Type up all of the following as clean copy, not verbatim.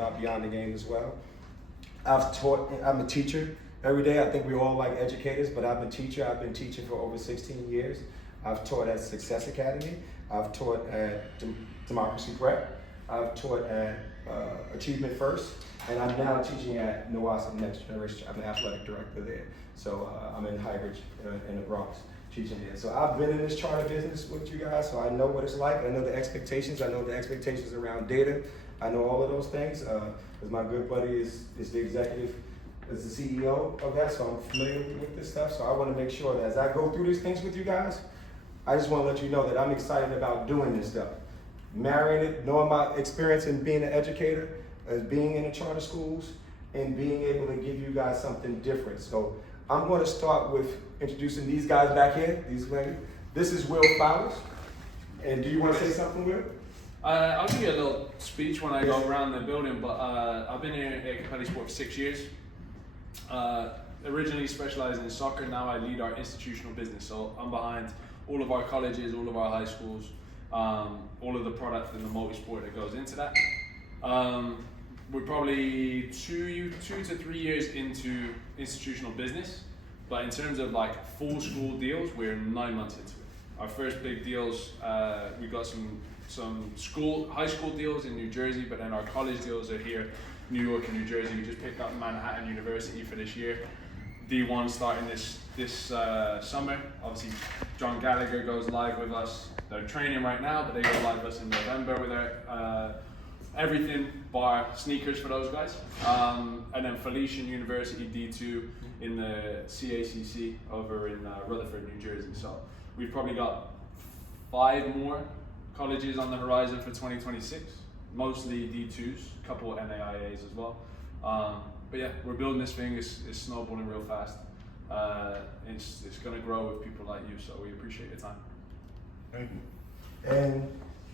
about beyond the game as well. I'm a teacher every day. I think we all like educators, but I'm a teacher. I've been teaching for over 16 years. I've taught at Success Academy. I've taught at Democracy Prep. I've taught at Achievement First. And I'm now teaching at NYC Next Generation. I'm the athletic director there. So I'm in Highbridge in the Bronx teaching there. So I've been in this charter business with you guys, so I know what it's like. I know the expectations. I know the expectations around data. I know all of those things. Because my good buddy is the executive, is the CEO of that, so I'm familiar with this stuff. So I want to make sure that as I go through these things with you guys, I just want to let you know that I'm excited about doing this stuff. Marrying it, knowing my experience in being an educator, as being in the charter schools, and being able to give you guys something different. So I'm going to start with introducing these guys back here, these ladies. This is Will Flowers. And do you want to say something, Will? I'll give you a little speech when I go around the building, but I've been here at Capelli Sport for 6 years. Originally specialized in soccer, now I lead our institutional business. So I'm behind all of our colleges, all of our high schools, all of the product and the multi-sport that goes into that. We're probably two to 3 years into institutional business, but in terms of like full school deals, we're 9 months into it. Our first big deals, we got some high school deals in New Jersey, but then our college deals are here, New York and New Jersey. We just picked up Manhattan University for this year. D1 starting this summer. Obviously, John Gallagher goes live with us. They're training right now, but they go live with us in November with our everything bar sneakers for those guys. And then Felician University D2 in the CACC over in Rutherford, New Jersey. So we've probably got 5 more colleges on the horizon for 2026, mostly D2s, a couple of NAIAs as well. But yeah, we're building this thing, it's snowballing real fast. It's gonna grow with people like you, so we appreciate your time. Thank you. And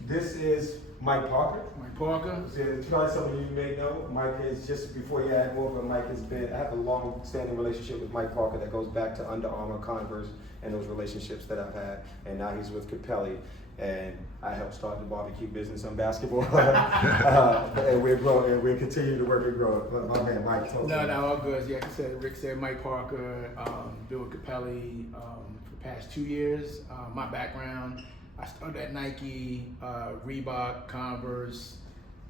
this is Mike Parker. Mike Parker. So, probably some of you may know, Mike is, just before you add more, but Mike has been, I have a long standing relationship with Mike Parker that goes back to Under Armour, Converse, and those relationships that I've had. And now he's with Capelli, and I helped start the barbecue business on basketball. And we're growing, and we're continuing to work and grow. But my man, Mike, talk to me. No, all good. Yeah, Rick said Mike Parker, been with Capelli for the past 2 years. My background, I started at Nike, Reebok, Converse,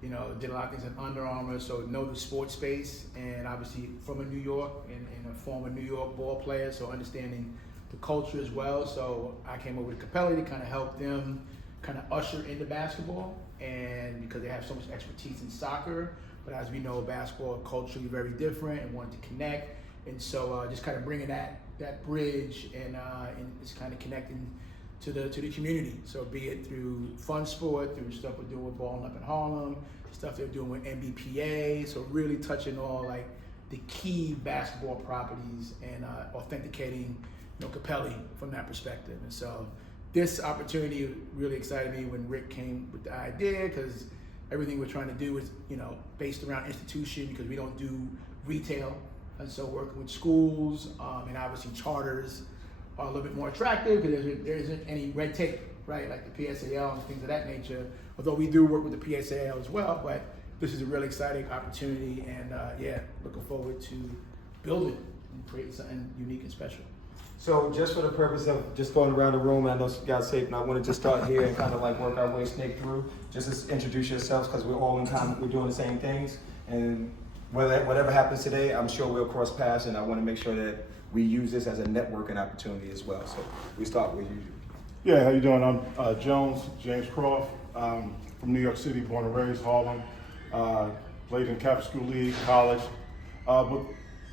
did a lot of things in Under Armour, so know the sports space, and obviously from New York and a former New York ball player, so understanding the culture as well. So I came over to Capelli to kind of help them kind of usher into basketball, and because they have so much expertise in soccer, but as we know, basketball culturally very different and wanted to connect, and so just kind of bringing that bridge and just kind of connecting to the community. So be it through fun sport, through stuff we're doing with Balling Up in Harlem, stuff they're doing with NBPA, so really touching all like the key basketball properties and authenticating Capelli from that perspective. And so this opportunity really excited me when Rick came with the idea, because everything we're trying to do is based around institution, because we don't do retail, and so working with schools and obviously charters are a little bit more attractive because there isn't any red tape, right? Like the PSAL and things of that nature. Although we do work with the PSAL as well, but this is a really exciting opportunity, and looking forward to building and creating something unique and special. So just for the purpose of just going around the room, I know you guys safe, and I wanted to start here and kind of like work our way, snake through, just to introduce yourselves, because we're all in common, we're doing the same things, and whatever happens today, I'm sure we'll cross paths, and I want to make sure that we use this as a networking opportunity as well. So we start with you. Yeah, how you doing? I'm James Croft, from New York City, born and raised, Harlem. Played in Catholic School League, college, but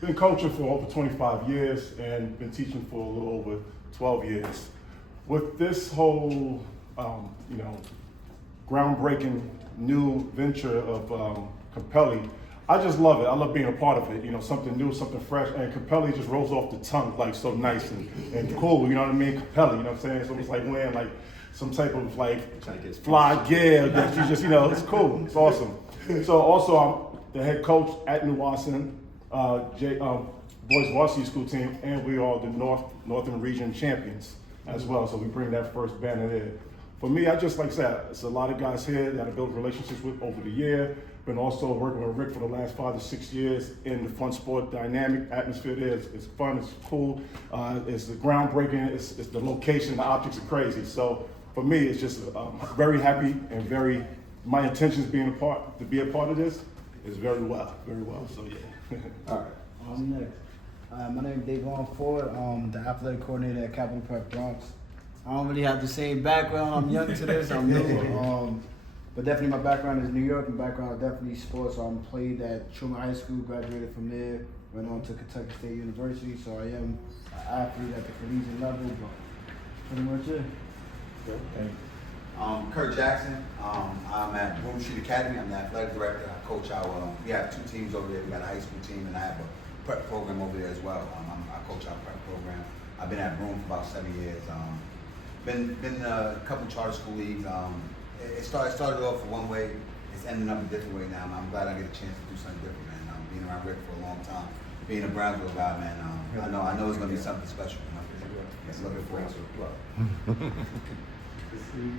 been coaching for over 25 years and been teaching for a little over 12 years. With this whole, groundbreaking new venture of Capelli, I just love it. I love being a part of it. Something new, something fresh, and Capelli just rolls off the tongue like so nice and cool. You know what I mean? Capelli. You know what I'm saying? So it's like wearing like some type of like fly gear that you just it's cool. It's awesome. So also I'm the head coach at NYC boys varsity school team, and we are the Northern Region champions as well. So we bring that first banner there. For me, I just like I said, it's a lot of guys here that I built relationships with over the year. been also working with Rick for the last 5 to 6 years in the fun sport dynamic atmosphere there. It's fun, it's cool, it's groundbreaking, it's the location, the optics are crazy. So for me, it's just very happy and my intentions to be a part of this is very well. So yeah. All right. I'm next. My name is Davon Ford. The athletic coordinator at Capital Prep Bronx. I don't really have the same background. I'm young to this. I'm new. But definitely my background is New York. My background is definitely sports. I played at Truman High School, graduated from there, went on to Kentucky State University. So I am an athlete at the collegiate level, but pretty much it. Kurt Jackson. I'm at Broom Street Academy. I'm the athletic director. I coach we have 2 teams over there. We got a high school team and I have a prep program over there as well. I coach our prep program. I've been at Broom for about 7 years. Been a couple charter school leagues. It started off one way. It's ending up a different way now. I'm glad I get a chance to do something different, man. Being around Rick for a long time, being a Brownsville guy, man. I know it's gonna be something special. Looking forward to it.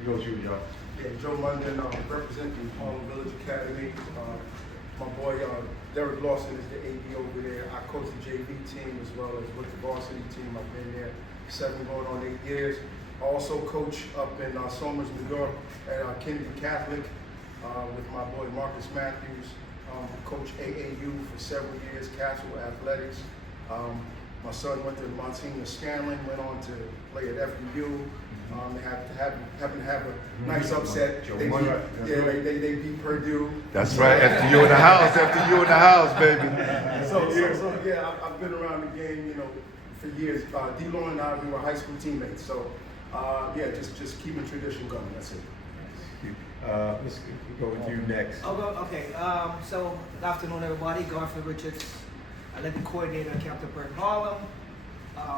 Go you, y'all. Yeah, Joe London, representing Harlem Village Academy. My boy Derek Lawson is the AD over there. I coach the JV team as well as with the varsity team. I've been there 7 going on 8 years. I also coach up in Somers, New York at Kennedy Catholic with my boy Marcus Matthews. Coach AAU for several years, Castle Athletics. My son went to Monsignor Scanlon, went on to play at FDU. Happened to have a nice upset. They beat Purdue. That's right. After you in the house, baby. So yeah, I've been around the game, for years. D-Lon and I, we were high school teammates. So yeah, just keeping tradition going. That's it. Let's go with you next. Okay. So good afternoon, everybody. Garfield Richards, athletic coordinator at Capital Prep Harlem.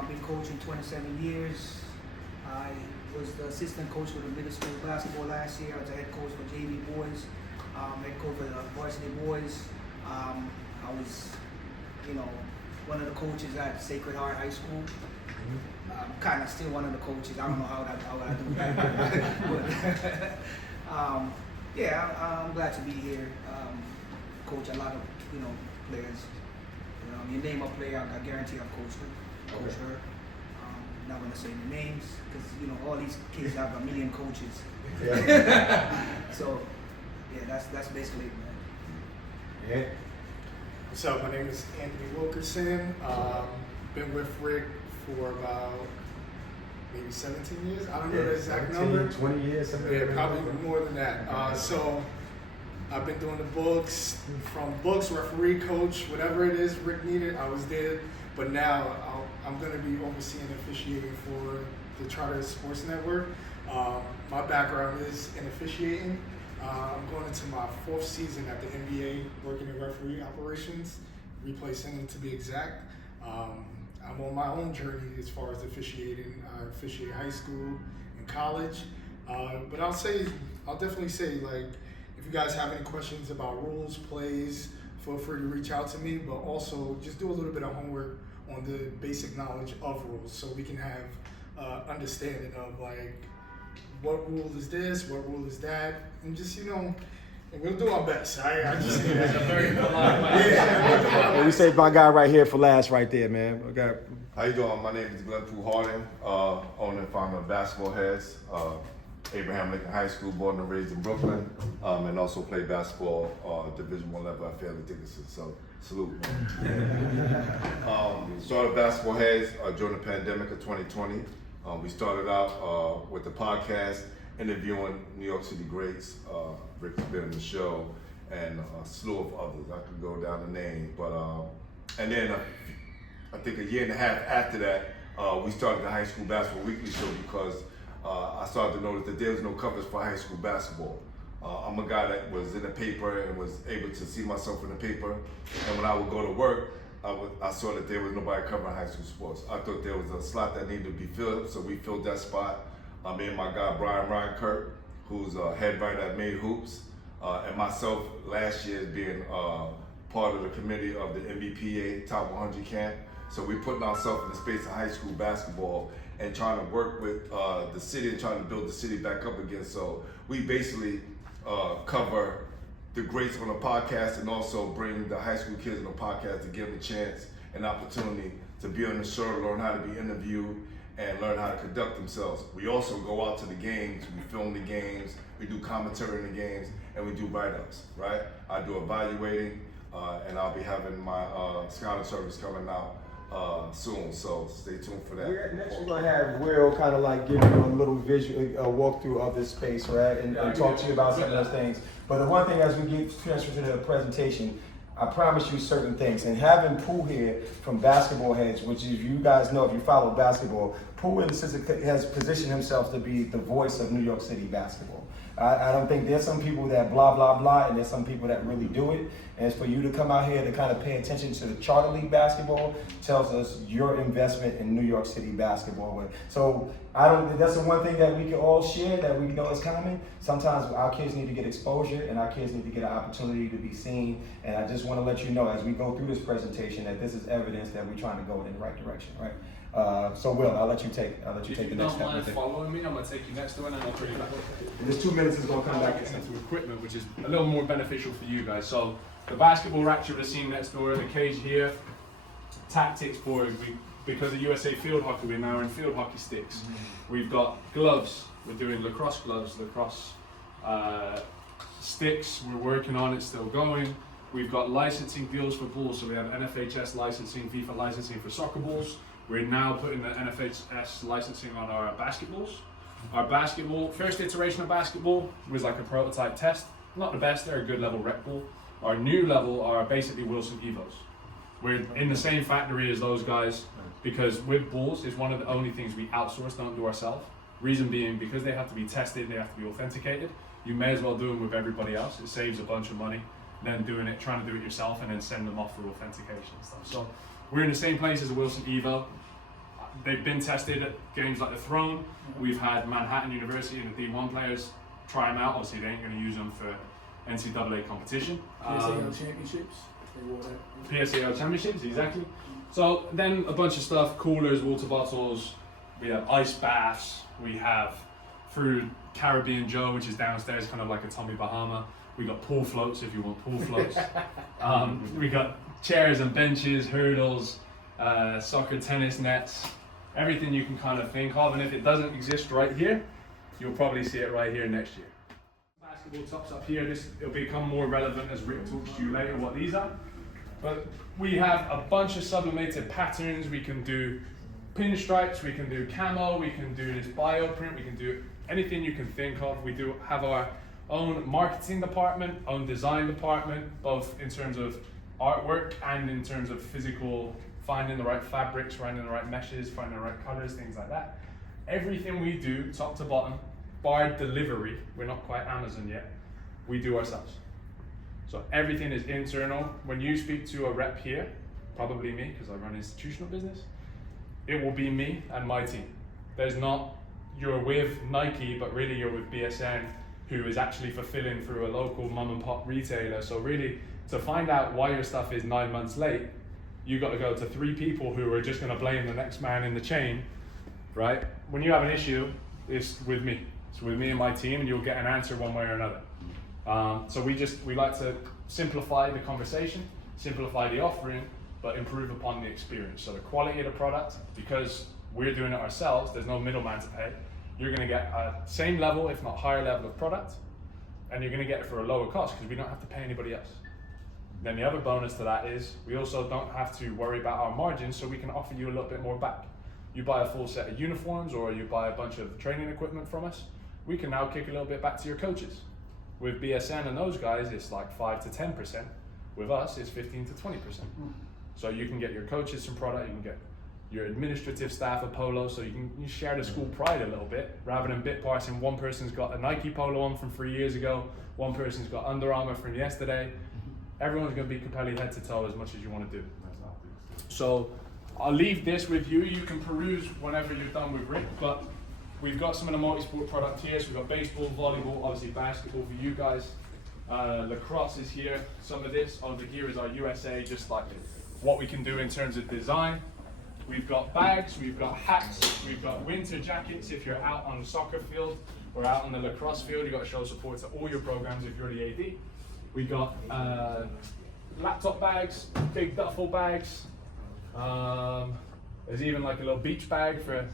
Been coaching 27 years. I was the assistant coach for the middle school basketball last year. I was the head coach for JV boys, head coach for the varsity boys. I was, one of the coaches at Sacred Heart High School. Kind of still one of the coaches. I don't know how I do that. But, yeah, I'm glad to be here. Coach a lot of players. You name a player, I guarantee I've coached her. Coach her. Not gonna say the names because all these kids have a million coaches. Yeah. So yeah, that's basically it, man. Yeah. What's up? My name is Anthony Wilkerson. Been with Rick for about maybe 17 years. I don't know the exact number. 20 years, something. Yeah, probably more than that. So I've been doing the books, from books, referee, coach, whatever it is Rick needed, I was there. But now I'm going to be overseeing officiating for the Charter Sports Network. My background is in officiating. I'm going into my 4th season at the NBA, working in referee operations, replacing to be exact. I'm on my own journey as far as officiating. I officiate high school and college. But I'll definitely say, if you guys have any questions about rules, plays, feel free to reach out to me, but also just do a little bit of homework on the basic knowledge of rules so we can have understanding of what rule is this, what rule is that, and just, and we'll do our best. I just say that. Very polite. We saved my guy right here for last right there, man. How you doing? My name is Glenn Pooh Harding, owner and founder of Basketball Heads, Abraham Lincoln High School, born and raised in Brooklyn, and also played basketball Division I level at Fairleigh Dickinson. So salute. Started Basketball Heads during the pandemic of 2020. We started out with the podcast, interviewing New York City greats. Rick's been in the show, and a slew of others. I could go down the name, but and then I think a year and a half after that, we started the High School Basketball Weekly Show because I started to notice that there was no coverage for high school basketball. I'm a guy that was in the paper and was able to see myself in the paper, and when I would go to work, I saw that there was nobody covering high school sports. I thought there was a slot that needed to be filled, so we filled that spot. Me and my guy Brian Kirk, who's head writer at Made Hoops, and myself last year being part of the committee of the MVPA Top 100 camp. So we're putting ourselves in the space of high school basketball and trying to work with the city and trying to build the city back up again. So we basically cover the greats on the podcast and also bring the high school kids on the podcast to give them a chance, an opportunity to be on the show, learn how to be interviewed, and learn how to conduct themselves. We also go out to the games, we film the games, we do commentary in the games, and we do write-ups, right? I do evaluating, and I'll be having my scouting service coming out soon, so stay tuned for that. Next we're gonna have Will kind of like give you a little visual walkthrough of this space, right? And talk to you about some of those things. But the one thing as we get transferred to the presentation, I promise you certain things. And having Pooh here from Basketball Heads, which if you guys know, if you follow basketball, Pooh has positioned himself to be the voice of New York City basketball. I don't think there's some people that blah, blah, blah, and there's some people that really do it. And for you to come out here to kind of pay attention to the Charter League basketball tells us your investment in New York City basketball. So that's the one thing that we can all share that we know is common. Sometimes our kids need to get exposure and our kids need to get an opportunity to be seen. And I just want to let you know as we go through this presentation that this is evidence that we're trying to go in the right direction, right? So Will, I'll let you take the next step. If you don't mind following me, I'm gonna take you next door and then I'll bring you back. In this 2 minutes is gonna come back into equipment, which is a little more beneficial for you guys. So the basketball rack you would have seen next door, the cage here, tactics board. Because of USA Field Hockey, we're now in field hockey sticks. We've got gloves. We're doing lacrosse gloves, lacrosse sticks. We're working on it, still going. We've got licensing deals for balls. So we have NFHS licensing, FIFA licensing for soccer balls. We're now putting the NFHS licensing on our basketballs. Our basketball, first iteration of basketball was like a prototype test. Not the best, they're a good level rec ball. Our new level are basically Wilson Evos. We're in the same factory as those guys because with balls, it's one of the only things we outsource, don't do ourselves. Reason being, because they have to be tested, they have to be authenticated. You may as well do them with everybody else. It saves a bunch of money than trying to do it yourself and then send them off for authentication and stuff. So we're in the same place as a Wilson Evo. They've been tested at games like the Throne. We've had Manhattan University and the D1 players try them out. Obviously, they ain't going to use them for NCAA competition. PSAL championships. PSAL championships, exactly. So then a bunch of stuff, coolers, water bottles. We have ice baths. We have through Caribbean Joe, which is downstairs, kind of like a Tommy Bahama. We got pool floats if you want pool floats. We got chairs and benches, hurdles, soccer, tennis nets, everything you can kind of think of. And if it doesn't exist right here, you'll probably see it right here next year. Basketball tops up here. It'll become more relevant as Rick talks to you later what these are. But we have a bunch of sublimated patterns. We can do pinstripes, we can do camo, we can do this bio print, we can do anything you can think of. We do have our own marketing department, own design department, both in terms of artwork and in terms of physical, finding the right fabrics, finding the right meshes, finding the right colors, things like that. Everything we do, top to bottom, bar delivery, we're not quite Amazon yet, we do ourselves. So everything is internal. When you speak to a rep here, probably me, because I run institutional business, it will be me and my team. There's not, you're with Nike, but really you're with BSN, who is actually fulfilling through a local mom and pop retailer. So really, to find out why your stuff is 9 months late, you got to go to 3 people who are just going to blame the next man in the chain, right? When you have an issue, it's with me. It's with me and my team, and you'll get an answer one way or another. So we like to simplify the conversation, simplify the offering, but improve upon the experience. So the quality of the product, because we're doing it ourselves, there's no middleman to pay. You're going to get a same level, if not higher level of product, and you're going to get it for a lower cost because we don't have to pay anybody else. Then the other bonus to that is we also don't have to worry about our margins, so we can offer you a little bit more back. You buy a full set of uniforms or you buy a bunch of training equipment from us, we can now kick a little bit back to your coaches. With BSN and those guys, it's like 5 to 10%. With us, it's 15 to 20%. So you can get your coaches some product, you can get your administrative staff a polo, so you share the school pride a little bit, rather than bit parsing. One person's got a Nike polo on from 3 years ago, one person's got Under Armour from yesterday. Everyone's going to be Capelli head to toe as much as you want to do. So I'll leave this with you. You can peruse whenever you're done with Rick, but we've got some of the multi-sport product here. So we've got baseball, volleyball, obviously basketball for you guys. Lacrosse is here. Some of this over here is our USA, just like what we can do in terms of design. We've got bags, we've got hats, we've got winter jackets if you're out on the soccer field or out on the lacrosse field. You've got to show support to all your programs if you're the AD. We got laptop bags, big duffel bags. There's even like a little beach bag for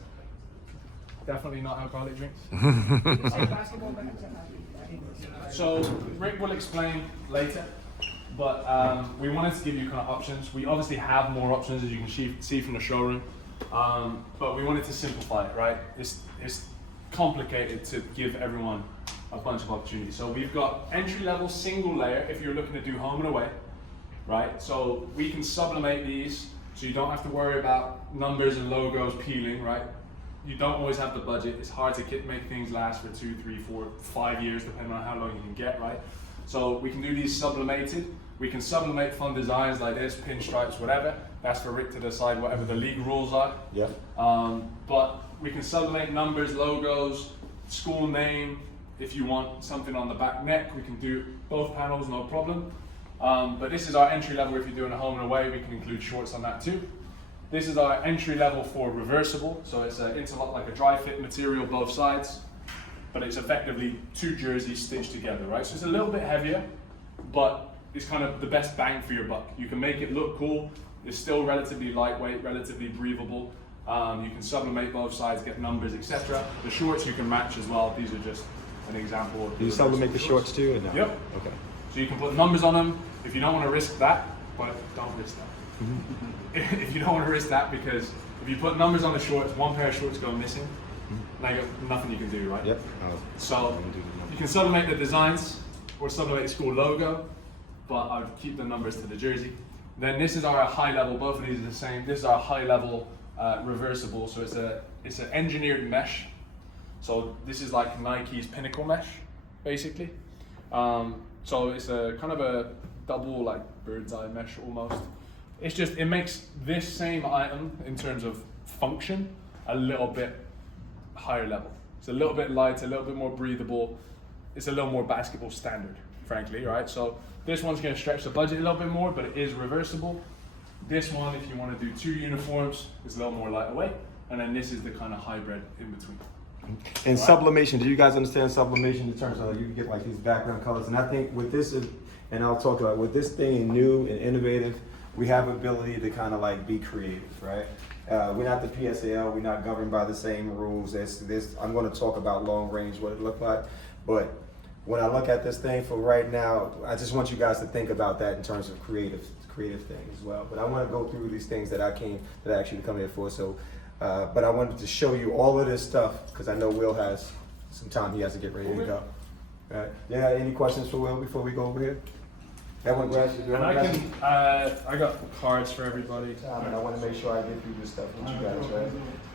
definitely not alcoholic drinks. So Rick will explain later, but we wanted to give you kind of options. We obviously have more options, as you can see from the showroom, but we wanted to simplify it, right? It's complicated to give everyone a bunch of opportunities. So we've got entry-level single layer if you're looking to do home and away, right? So we can sublimate these so you don't have to worry about numbers and logos peeling, right? You don't always have the budget. It's hard to make things last for 2, 3, 4, 5 years, depending on how long you can get, right? So we can do these sublimated. We can sublimate fun designs like this, pinstripes, whatever. That's for Rick to decide whatever the league rules are. Yep. But we can sublimate numbers, logos, school name. If you want something on the back neck, we can do both panels, no problem. But this is our entry level. If you're doing a home and away, we can include shorts on that too. This is our entry level for reversible. So it's an interlock, like a dry fit material, both sides, but it's effectively 2 jerseys stitched together, right? So it's a little bit heavier, but it's kind of the best bang for your buck. You can make it look cool. It's still relatively lightweight, relatively breathable. You can sublimate both sides, get numbers, etc. The shorts you can match as well. These are just an example of. Do you sublimate the shorts too, or no? Yep. Okay. So you can put numbers on them if you don't want to risk that, but don't risk that. If you don't want to risk that, because if you put numbers on the shorts, one pair of shorts go missing, now you got nothing you can do, right? Yep. So you can sublimate the designs or sublimate the school logo, but I would keep the numbers to the jersey. Then this is our high level, both of these are the same. This is our high level reversible, so it's an engineered mesh. So this is like Nike's Pinnacle mesh, basically. So it's a kind of a double, like bird's eye mesh almost. It makes this same item in terms of function a little bit higher level. It's a little bit lighter, a little bit more breathable. It's a little more basketball standard, frankly, right? So this one's going to stretch the budget a little bit more, but it is reversible. This one, if you want to do 2 uniforms, is a little more lighter weight. And then this is the kind of hybrid in between. And sublimation, do you guys understand sublimation in terms of you can get like these background colors? And I think with this, and I'll talk about with this thing new and innovative, we have ability to kind of like be creative, right? We're not the PSAL, we're not governed by the same rules. I'm going to talk about long range, what it looked like, but when I look at this thing for right now, I just want you guys to think about that in terms of creative things as well. But I want to go through these things that I actually come here for. So, but I wanted to show you all of this stuff because I know Will has some time. He has to get ready to go. Right. Yeah. Any questions for Will before we go over here? Everyone grab you. And I got cards for everybody. And I want to make sure I get through this stuff with you guys, right?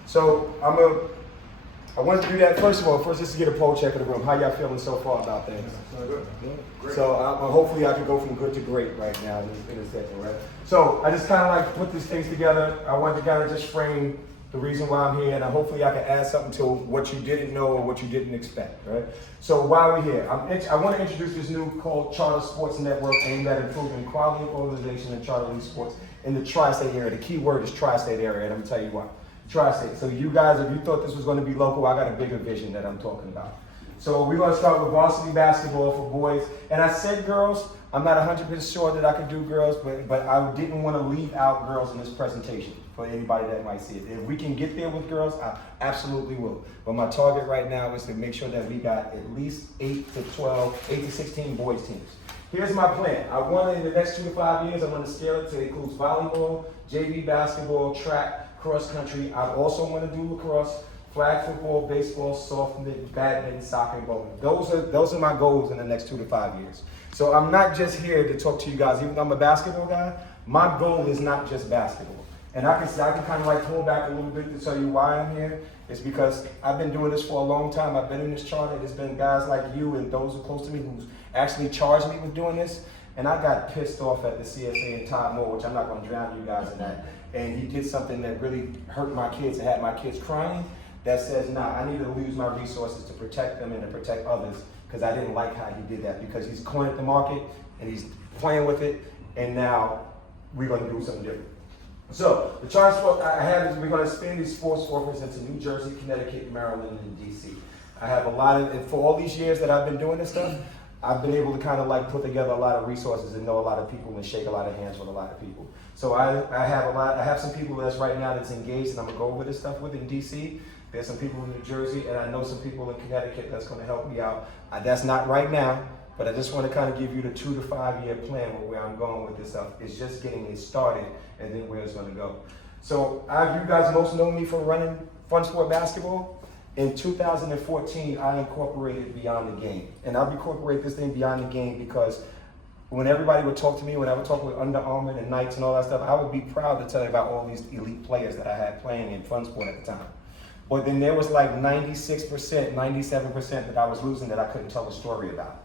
So I want to do that first of all. First, just to get a poll check of the room. How y'all feeling so far about things? Good. So hopefully I can go from good to great right now in a second, right? So I just kind of like put these things together. I want to kind of just frame the reason why I'm here, and hopefully I can add something to what you didn't know or what you didn't expect, right? So why are we here? I want to introduce this new called Charter Sports Network aimed at improving quality of organization and charter league sports in the tri-state area. The key word is tri-state area, and I'm gonna tell you why. Tri-state. So you guys, if you thought this was going to be local, I got a bigger vision that I'm talking about. So we're going to start with varsity basketball for boys. And I said girls. I'm not 100% sure that I can do girls, but I didn't want to leave out girls in this presentation for anybody that might see it. If we can get there with girls, I absolutely will. But my target right now is to make sure that we got at least 8 to 16 boys teams. Here's my plan. I want in the next 2 to 5 years, I'm going to scale it to include volleyball, JV basketball, track, cross country. I also want to do lacrosse, flag football, baseball, softball, badminton, soccer, and bowling. Those are my goals in the next 2 to 5 years. So I'm not just here to talk to you guys. Even though I'm a basketball guy, my goal is not just basketball. And I can kind of like pull back a little bit to tell you why I'm here. It's because I've been doing this for a long time. I've been in this charter. There's been guys like you and those who are close to me who's actually charged me with doing this. And I got pissed off at the CSA and Todd Moore, which I'm not going to drown you guys in that. And he did something that really hurt my kids and had my kids crying. That says, nah, I need to use my resources to protect them and to protect others, because I didn't like how he did that, because he's cornered the market and he's playing with it, and now we're going to do something different. So the charge sport I have is we're going to expand these sports offers into New Jersey, Connecticut, Maryland, and DC. I have a lot of, and for all these years that I've been doing this stuff, I've been able to kind of like put together a lot of resources and know a lot of people and shake a lot of hands with a lot of people. So I have some people that's right now that's engaged and I'm gonna go over this stuff with in DC. There's some people in New Jersey and I know some people in Connecticut that's gonna help me out. That's not right now, but I just wanna kind of give you the 2 to 5 year plan where I'm going with this stuff. It's just getting it started and then where it's gonna go. So you guys most know me for running Fun Sport Basketball. In 2014, I incorporated Beyond the Game. And I've incorporated this thing Beyond the Game because when everybody would talk to me, when I would talk with Under Armour and Knights and all that stuff, I would be proud to tell you about all these elite players that I had playing in Fun Sport at the time. But then there was like 96%, 97% that I was losing that I couldn't tell a story about.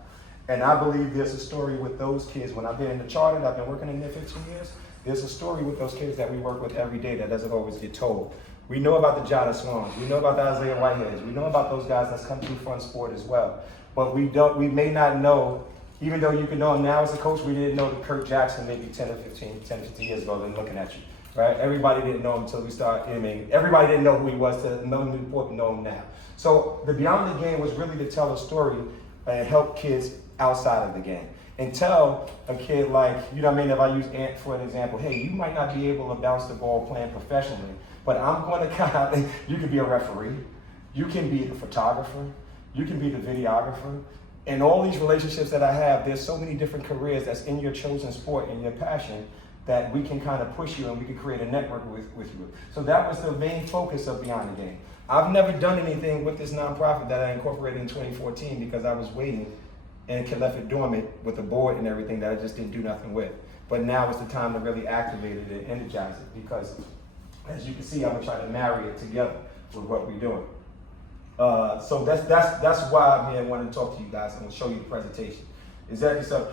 And I believe there's a story with those kids. When I've been in the charter, I've been working in there 15 years, there's a story with those kids that we work with every day that doesn't always get told. We know about the Jada Swans. We know about the Isaiah Whiteheads. We know about those guys that's come through Fun Sport as well. But we may not know, even though you can know him now as a coach, we didn't know the Kurt Jackson maybe 10 or 15 years ago than looking at you, right? Everybody didn't know him until we started, everybody didn't know who he was to know him before to know him now. So the Beyond the Game was really to tell a story and help kids outside of the game. And tell a kid like, you know what I mean, if I use Ant for an example, hey, you might not be able to bounce the ball playing professionally, but I'm going to kind of, you can be a referee, you can be the photographer, you can be the videographer, and all these relationships that I have, there's so many different careers that's in your chosen sport and your passion that we can kind of push you and we can create a network with you. So that was the main focus of Beyond the Game. I've never done anything with this nonprofit that I incorporated in 2014 because I was waiting and left it dormant with the board and everything that I just didn't do nothing with. But now is the time to really activate it and energize it because as you can see, I'm gonna try to marry it together with what we're doing. So that's why I'm here. I wanted to talk to you guys. I'm gonna show you the presentation. Exactly. So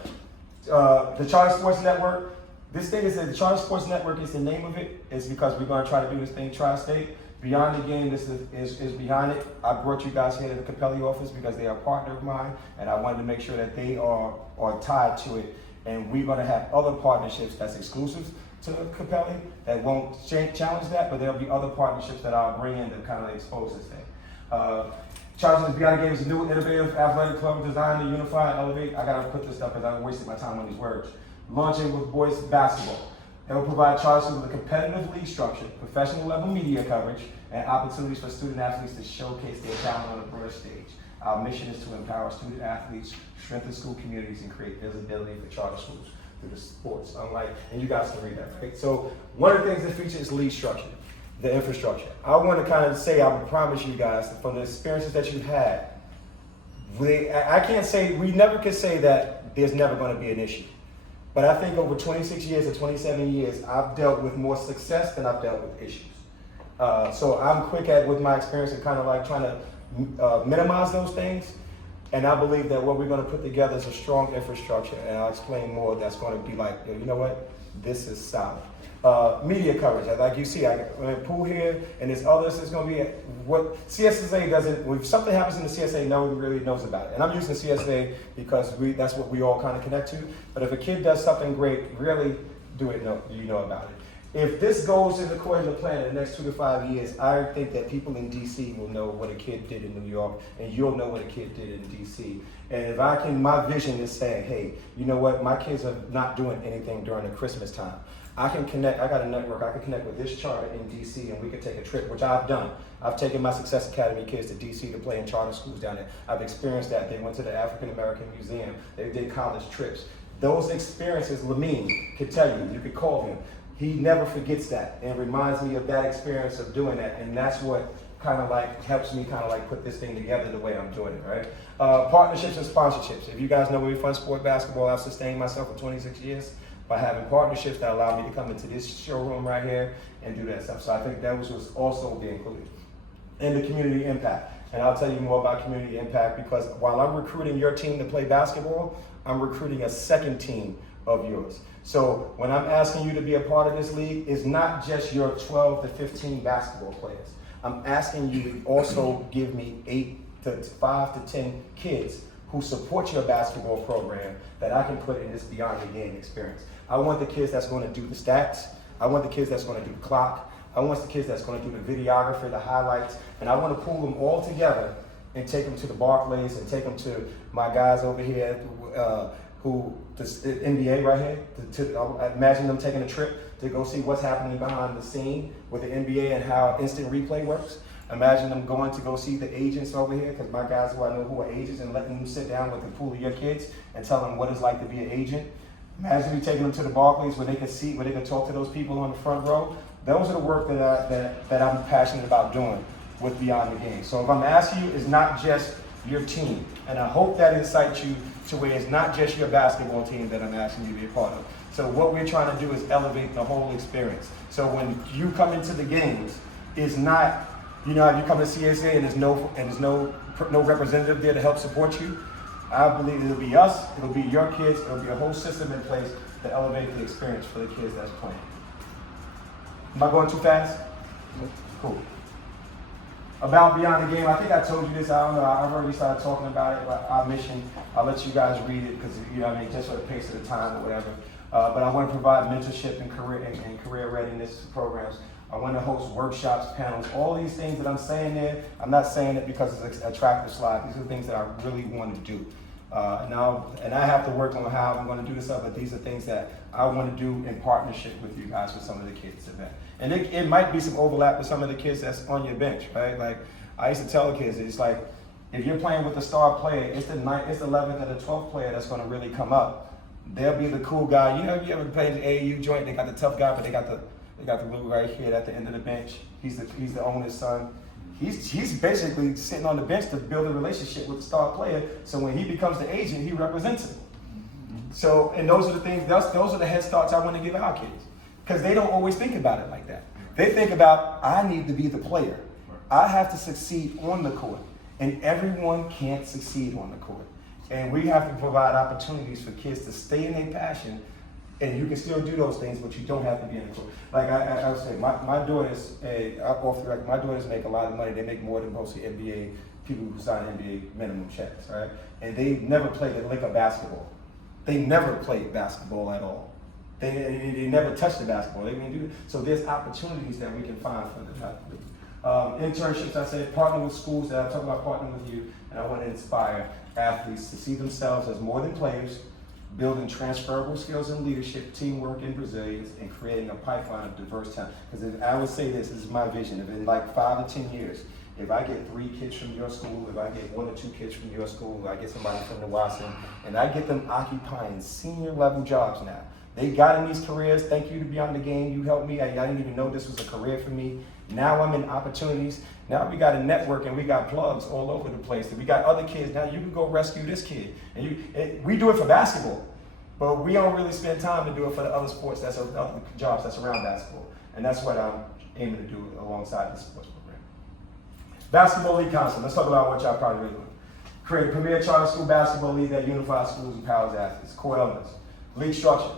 the Charter Sports Network. This thing is the Charter Sports Network is the name of it. It's because we're gonna try to do this thing tri-state. Beyond the Game is behind it. I brought you guys here to the Capelli office because they are a partner of mine, and I wanted to make sure that they are tied to it. And we're gonna have other partnerships that's exclusive to Capelli that won't challenge that, but there'll be other partnerships that I'll bring in to kind of expose this thing. Charging Beyond the Game is a new innovative athletic club designed to unify and elevate. I gotta put this up because I'm wasting my time on these words. Launching with boys basketball. It will provide charters with a competitive league structure, professional level media coverage, and opportunities for student athletes to showcase their talent on a broader stage. Our mission is to empower student athletes, strengthen school communities, and create visibility for charter schools through the sports. And you guys can read that, right? So one of the things that features is league structure, the infrastructure. I want to kind of say, I would promise you guys, from the experiences that you've had, I can't say, we never could say that there's never going to be an issue. But I think over 26 years or 27 years, I've dealt with more success than I've dealt with issues. So I'm quick with my experience and kind of like trying to minimize those things. And I believe that what we're going to put together is a strong infrastructure. And I'll explain more. That's going to be like, you know what? This is solid. Media coverage, like you see, I Pool here, and there's others. It's going to be what CSSA doesn't. If something happens in the CSA, no one really knows about it. And I'm using CSA because that's what we all kind of connect to. But if a kid does something great, really do it. You know about it. If this goes in according to plan in the next 2 to 5 years, I think that people in DC will know what a kid did in New York, and you'll know what a kid did in DC. And if I can, my vision is saying, hey, you know what? My kids are not doing anything during the Christmas time. I can connect, I got a network, I can connect with this charter in DC and we can take a trip, which I've done. I've taken my Success Academy kids to DC to play in charter schools down there. I've experienced that. They went to the African American Museum. They did college trips. Those experiences, Lamine could tell you, you could call him. He never forgets that and reminds me of that experience of doing that. And that's what kind of like helps me kind of like put this thing together the way I'm doing it, right? Partnerships and sponsorships. If you guys know me, Fun Sport Basketball, I've sustained myself for 26 years. By having partnerships that allow me to come into this showroom right here and do that stuff. So I think that was also be included. And the community impact. And I'll tell you more about community impact because while I'm recruiting your team to play basketball, I'm recruiting a second team of yours. So when I'm asking you to be a part of this league, it's not just your 12 to 15 basketball players. I'm asking you to also give me 5 to 10 kids who support your basketball program that I can put in this Beyond the Game experience. I want the kids that's going to do the stats. I want the kids that's going to do the clock. I want the kids that's going to do the videography, the highlights, and I want to pull them all together and take them to the Barclays and take them to my guys over here who the NBA right here. Imagine them taking a trip to go see what's happening behind the scene with the NBA and how instant replay works. Imagine them going to go see the agents over here, because my guys who I know who are agents, and letting them sit down with the pool of your kids and tell them what it's like to be an agent. Imagine you taking them to the Barclays where they can talk to those people on the front row. Those are the work that I'm passionate about doing with Beyond the Game. So if I'm asking you, it's not just your team. And I hope that incites you to where it's not just your basketball team that I'm asking you to be a part of. So what we're trying to do is elevate the whole experience. So when you come into the games, it's not, you know, if you come to CSA and there's no representative there to help support you, I believe it'll be us, it'll be your kids, it'll be a whole system in place to elevate the experience for the kids that's playing. Am I going too fast? Cool. About Beyond the Game, I think I told you this, I don't know, I've already started talking about it, but our mission, I'll let you guys read it because, you know what I mean, just for the pace of the time or whatever. But I want to provide mentorship and career readiness programs. I want to host workshops, panels, all these things that I'm saying there. I'm not saying it because it's an attractive slide. These are things that I really want to do. And I have to work on how I'm going to do this stuff, but these are things that I want to do in partnership with you guys, with some of the kids event. And it might be some overlap with some of the kids that's on your bench, right? Like I used to tell the kids, it's like, if you're playing with the star player, it's the 11th and the 12th player that's going to really come up. They'll be the cool guy. You know, if you ever played the AAU joint, they got the tough guy, but they got the little right here at the end of the bench. He's the owner's son. He's basically sitting on the bench to build a relationship with the star player. So when he becomes the agent, he represents him. So, and those are the things. Those are the head starts I want to give our kids, because they don't always think about it like that. They think about, I need to be the player. I have to succeed on the court, and everyone can't succeed on the court. And we have to provide opportunities for kids to stay in their passion, and you can still do those things, but you don't have to be in the court. Like I would say, my daughters, off the record, my daughters make a lot of money. They make more than most of the NBA people who sign NBA minimum checks, right? And they never played a lick of basketball. They never played basketball at all. They never touched the basketball. They didn't do it. So there's opportunities that we can find for them. Internships, I said, partner with schools. That I'm talking about partnering with you, and I want to inspire athletes to see themselves as more than players, building transferable skills in leadership, teamwork, and resilience, and creating a pipeline of diverse talent. Because I would say this is my vision. If in like 5 to 10 years, if I get 3 kids from your school, if I get 1 or 2 kids from your school, I get somebody from the Watson, and I get them occupying senior level jobs now. They got in these careers. Thank you to Beyond the Game. You helped me. I didn't even know this was a career for me. Now I'm in opportunities. Now we got a network and we got plugs all over the place. We got other kids. Now you can go rescue this kid. And we do it for basketball, but we don't really spend time to do it for the other sports, other jobs that's around basketball. And that's what I'm aiming to do alongside the sports program. Basketball League Council. Let's talk about what y'all probably really doing. Create a premier charter school basketball league that unifies schools and powers athletes. Core elements. League structure.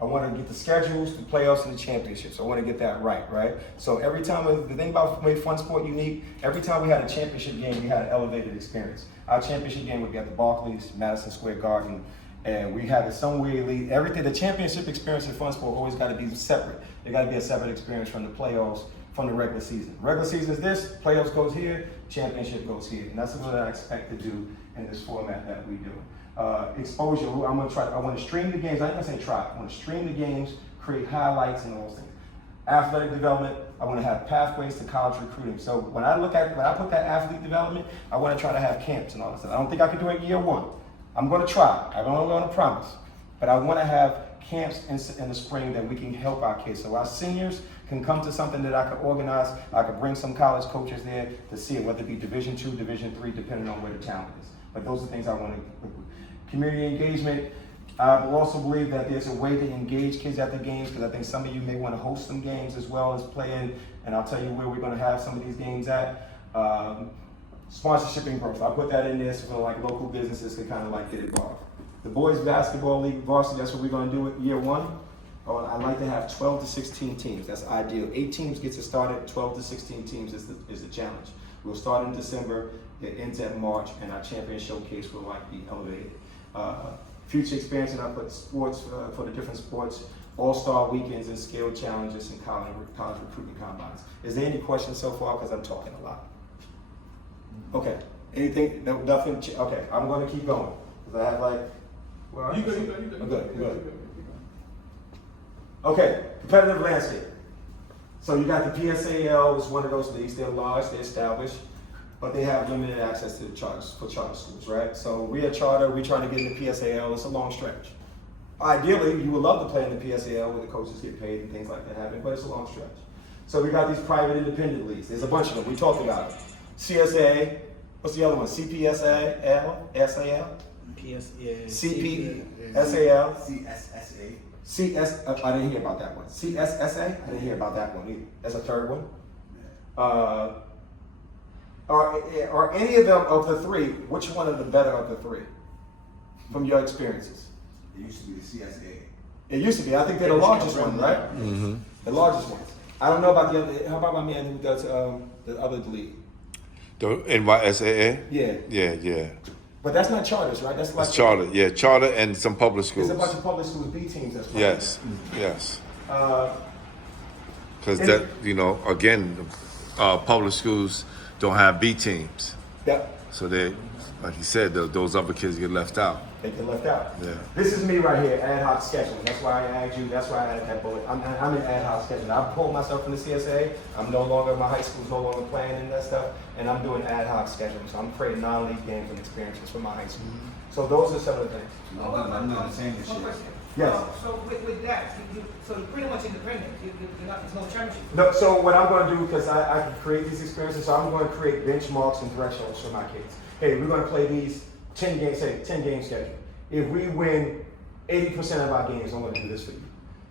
I want to get the schedules, the playoffs, and the championships. I want to get that right? So every time, the thing about what made fun sport unique, every time we had a championship game, we had an elevated experience. Our championship game would be at the Barclays, Madison Square Garden, and we had it somewhere elite. Everything, the championship experience in fun sport always got to be separate. It got to be a separate experience from the playoffs, from the regular season. Regular season is this, playoffs goes here, championship goes here. And that's what I expect to do in this format that we do. Exposure, I want to stream the games. I ain't gonna say try. I want to stream the games, create highlights and all those things. Athletic development, I want to have pathways to college recruiting. So when I put that athlete development, I want to try to have camps and all that stuff. I don't think I can do it year 1. I'm going to try. I don't want to promise. But I want to have camps in the spring that we can help our kids. So our seniors can come to something that I could organize. I could bring some college coaches there to see it, whether it be Division II, Division III, depending on where the talent is. But those are things I want to. Community engagement. I also believe that there's a way to engage kids at the games, because I think some of you may want to host some games as well as play in, and I'll tell you where we're going to have some of these games at. Sponsorship and growth. I put that in there so like local businesses can kind of like get involved. The boys basketball league varsity, that's what we're going to do it year 1. I'd like to have 12 to 16 teams. That's ideal. 8 teams gets it started. 12 to 16 teams is the challenge. We'll start in December. It ends at March, and our champion showcase will like be elevated. Future experience, and I put sports for the different sports, all-star weekends and skill challenges and college recruitment combines. Is there any questions so far? Because I'm talking a lot. Okay, Anything? No, nothing. Okay, I'm going to keep going because I have like. Well, You good. I'm good. Okay, competitive landscape. So you got the PSAL is one of those leagues. They're large, they're established, but they have limited access to the charters for charter schools, right? So we at charter, we're trying to get in the PSAL. It's a long stretch. Ideally, you would love to play in the PSAL where the coaches get paid and things like that happen, but it's a long stretch. So we got these private independent leagues. There's a bunch of them. We talked about it. CSA. What's the other one? CPSAL, SAL, CPSAL. CSSA. I didn't hear about that one. CSSA? I didn't hear about that one either. That's a third one. Are any of them of the three? Which one are the better of the three, from your experiences? It used to be the CSA. It used to be. I think they're the largest one, right? Mm-hmm. The largest ones. I don't know about the other. How about my man who does the other league? The NYSAA? Yeah. Yeah. But that's not charters, right? That's like It's charter, yeah, charter and some public schools. There's a bunch of public schools, B teams. That's right. Yes. Because that, again, public schools don't have B teams. Yep. So they, like you said, those other kids get left out. They get left out. Yeah. This is me right here, ad hoc scheduling. That's why I asked you. That's why I added that bullet. I'm in ad hoc scheduling. I pulled myself from the CSA. I'm no longer, my high school's no longer playing in that stuff, and I'm doing ad hoc scheduling. So I'm creating non-league games and experiences for my high school. So those are some of the things. I'm doing the same this year. Yes. So with that, so you're pretty much independent. You're not, there's no championship. No, so what I'm going to do, because I can create these experiences, so I'm going to create benchmarks and thresholds for my kids. Hey, we're going to play these 10 games, say 10 game schedule. If we win 80% of our games, I'm going to do this for you.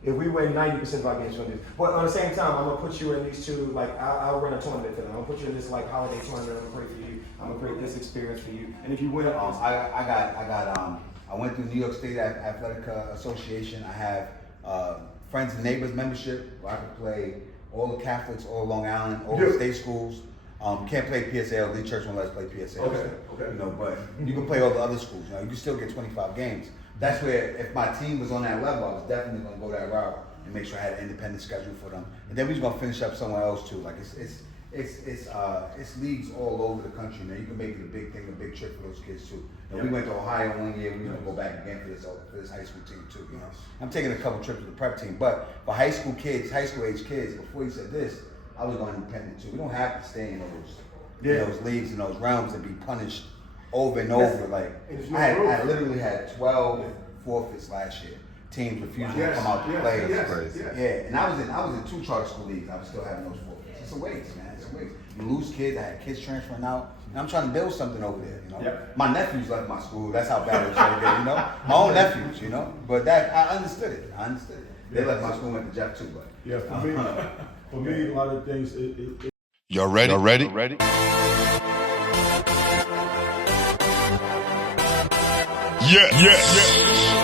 If we win 90% of our games, we're going to do this. But at the same time, I'm going to put you in these two, like I'll run a tournament for them. I'm going to put you in this like holiday tournament. I'm going to play for you. I'm going to create this experience for you. And if you win it, I went through New York State Athletic Association. I have Friends and Neighbors membership where I can play all the Catholics, all Long Island, all the state schools. Can't play PSAL. The church won't let us play PSAL. Okay. But you can play all the other schools. You can still get 25 games. That's where, if my team was on that level, I was definitely going to go that route and make sure I had an independent schedule for them. And then we was going to finish up somewhere else too. Like it's leagues all over the country. Now you can make it a big thing, a big trip for those kids too. We went to Ohio one year. We're gonna go back again for this high school team too. I'm taking a couple trips with the prep team, but for high school age kids. Before you said this, I was going independent too. We don't have to stay in those leagues and those realms and be punished over and over. Like I literally had 12 forfeits last year. Teams refusing to come out to play. Yeah, and I was in 2 charter school leagues. I was still having those forfeits. It's a waste, man. It's a waste. You lose kids. I had kids transferring out, and I'm trying to build something over there. My nephews left my school. That's how bad it was going to get. My own nephews. But that I understood it. They left my school and went to Jeff too. But Yeah, for me, a lot of things. Y'all ready? Yeah.